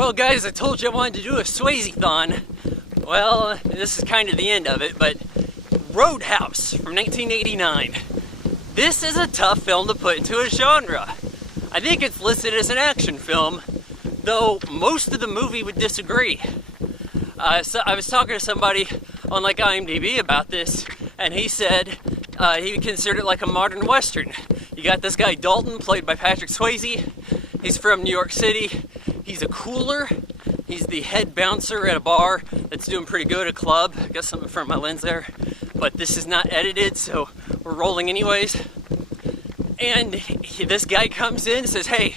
Well, guys, I told you I wanted to do a Swayze-thon. Well, this is kind of the end of it, but Roadhouse from 1989. This is a tough film to put into a genre. I think it's listed as an action film, though most of the movie would disagree. So I was talking to somebody on like IMDb about this, and he said he considered it like a modern Western. You got this guy Dalton, played by Patrick Swayze. He's from New York City. He's a cooler. He's the head bouncer at a bar that's doing pretty good at a club. I got something in front of my lens there. But this is not edited, so we're rolling anyways. And this guy comes in and says, hey,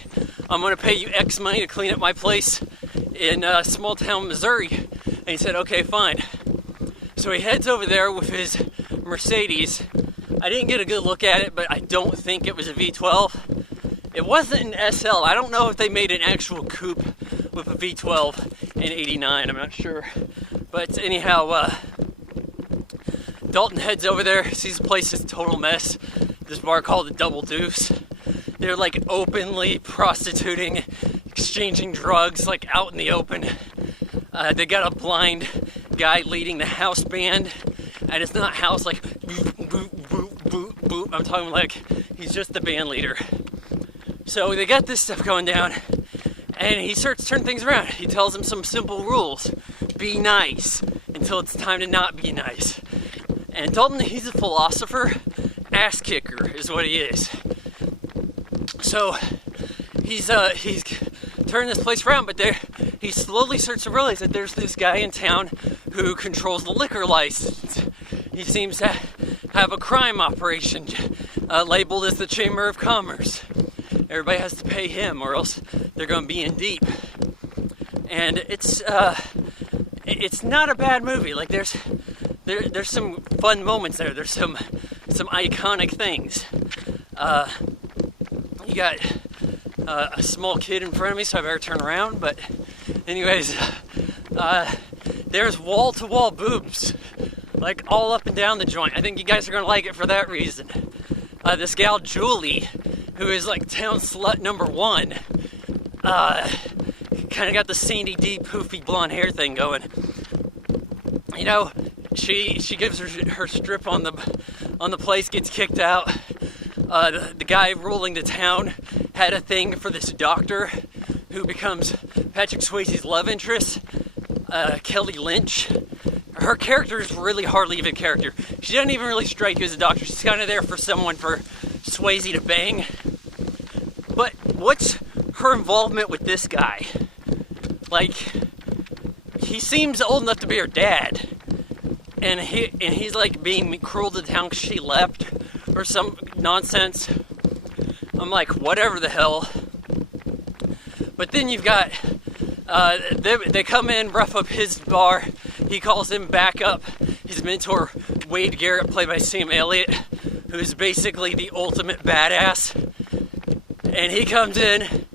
I'm going to pay you X money to clean up my place in small town Missouri. And he said, okay, fine. So he heads over there with his Mercedes. I didn't get a good look at it, but I don't think it was a V12. It wasn't an SL. I don't know if they made an actual coupe with a V12 in 89. I'm not sure. But anyhow, Dalton heads over there, sees the place is a total mess. This bar called the Double Deuce. They're like openly prostituting, exchanging drugs, like out in the open. They got a blind guy leading the house band, and it's not house like boop, boop, boop, boop, boop. I'm talking like he's just the band leader. So they got this stuff going down, and he starts to turn things around. He tells them some simple rules. Be nice until it's time to not be nice. And Dalton, he's a philosopher. Ass kicker is what he is. So he's turning this place around, but he slowly starts to realize that there's this guy in town who controls the liquor license. He seems to have a crime operation labeled as the Chamber of Commerce. Everybody has to pay him, or else they're going to be in deep. And it's not a bad movie. Like there's some fun moments there. There's some iconic things. You got a small kid in front of me, so I better turn around. But anyways, there's wall-to-wall boobs, like all up and down the joint. I think you guys are going to like it for that reason. This gal Julie, who is like town slut number one, kind of got the Sandy D poofy blonde hair thing going. You know, she gives her strip on the place, gets kicked out. The guy ruling the town had a thing for this doctor who becomes Patrick Swayze's love interest, Kelly Lynch. Her character is really hardly even a character. She doesn't even really strike you as a doctor. She's kind of there for someone for Swayze to bang. But what's her involvement with this guy? Like, he seems old enough to be her dad, and he's like being cruel to the town because she left or some nonsense. I'm like, whatever the hell. But then you've got they come in, rough up his bar. He calls him back up. His mentor, Wade Garrett, played by Sam Elliott, who's basically the ultimate badass. And he comes in,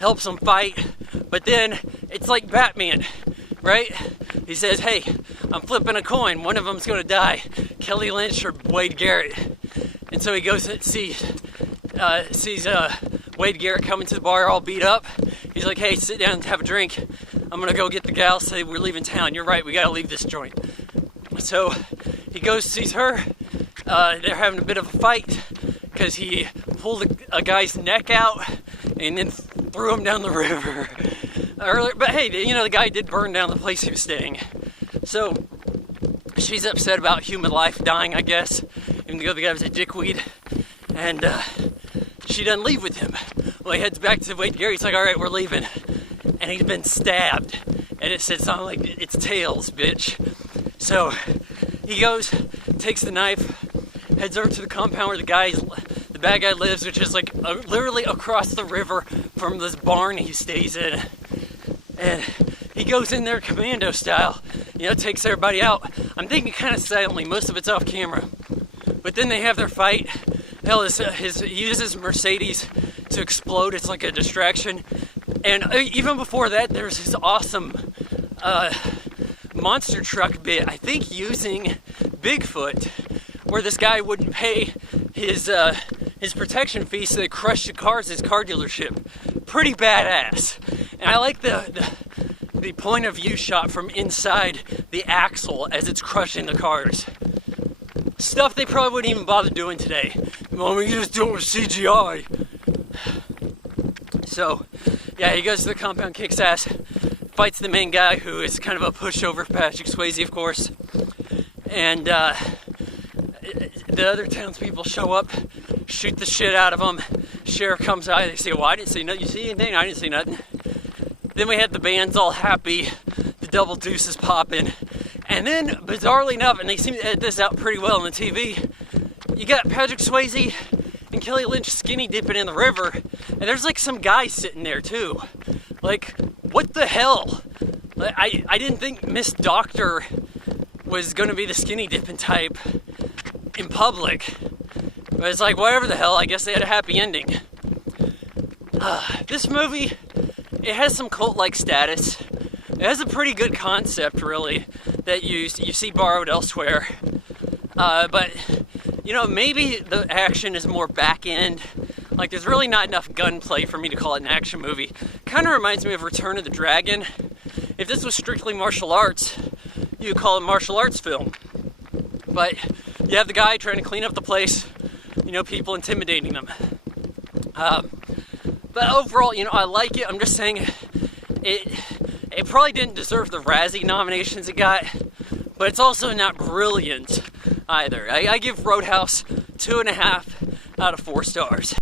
helps him fight, but then it's like Batman, right? He says, hey, I'm flipping a coin. One of them's going to die, Kelly Lynch or Wade Garrett. And so he goes and sees Wade Garrett coming to the bar all beat up. He's like, hey, sit down and have a drink. I'm going to go get the gal, say we're leaving town. You're right, we got to leave this joint. So he goes, sees her. They're having a bit of a fight because he pulled a guy's neck out and then threw him down the river earlier. But hey, you know, the guy did burn down the place he was staying. So she's upset about human life dying, I guess, even though the guy was a dickweed. And she doesn't leave with him. Well, he heads back to Wade Garrett. He's like, all right, we're leaving. And he's been stabbed. And it says something like, it's tails, bitch. So he goes, takes the knife, heads over to the compound where the bad guy lives, which is like literally across the river from this barn he stays in. And he goes in there commando style, you know, takes everybody out. I'm thinking kind of silently, most of it's off camera. But then they have their fight. Hell, he uses Mercedes to explode. It's like a distraction. And even before that, there's his awesome monster truck bit, I think using Bigfoot, where this guy wouldn't pay his protection fee, so they crushed the cars at his car dealership. Pretty badass. And I like the the point of view shot from inside the axle as it's crushing the cars. Stuff they probably wouldn't even bother doing today. Well, we just do it with CGI. So, yeah, he goes to the compound, kicks ass, fights the main guy, who is kind of a pushover, Patrick Swayze, of course. And the other townspeople show up, shoot the shit out of him. Sheriff comes by, they say, well, I didn't see nothing. You see anything? I didn't see nothing. Then we had the band's all happy, the double deuces popping. And then, bizarrely enough, and they seem to edit this out pretty well on the TV, you got Patrick Swayze and Kelly Lynch skinny dipping in the river, and there's like some guy sitting there too. Like, what the hell? I didn't think Miss Doctor was gonna be the skinny dipping type in public. But it's like, whatever the hell, I guess they had a happy ending. This movie, it has some cult-like status. It has a pretty good concept, really, that you see borrowed elsewhere. But, you know, maybe the action is more back-end. Like, there's really not enough gunplay for me to call it an action movie. Kind of reminds me of Return of the Dragon. If this was strictly martial arts, you would call it a martial arts film. But you have the guy trying to clean up the place, you know, people intimidating him. But overall, you know, I like it. I'm just saying it probably didn't deserve the Razzie nominations it got, but it's also not brilliant either. I give Roadhouse 2.5 out of 4 stars.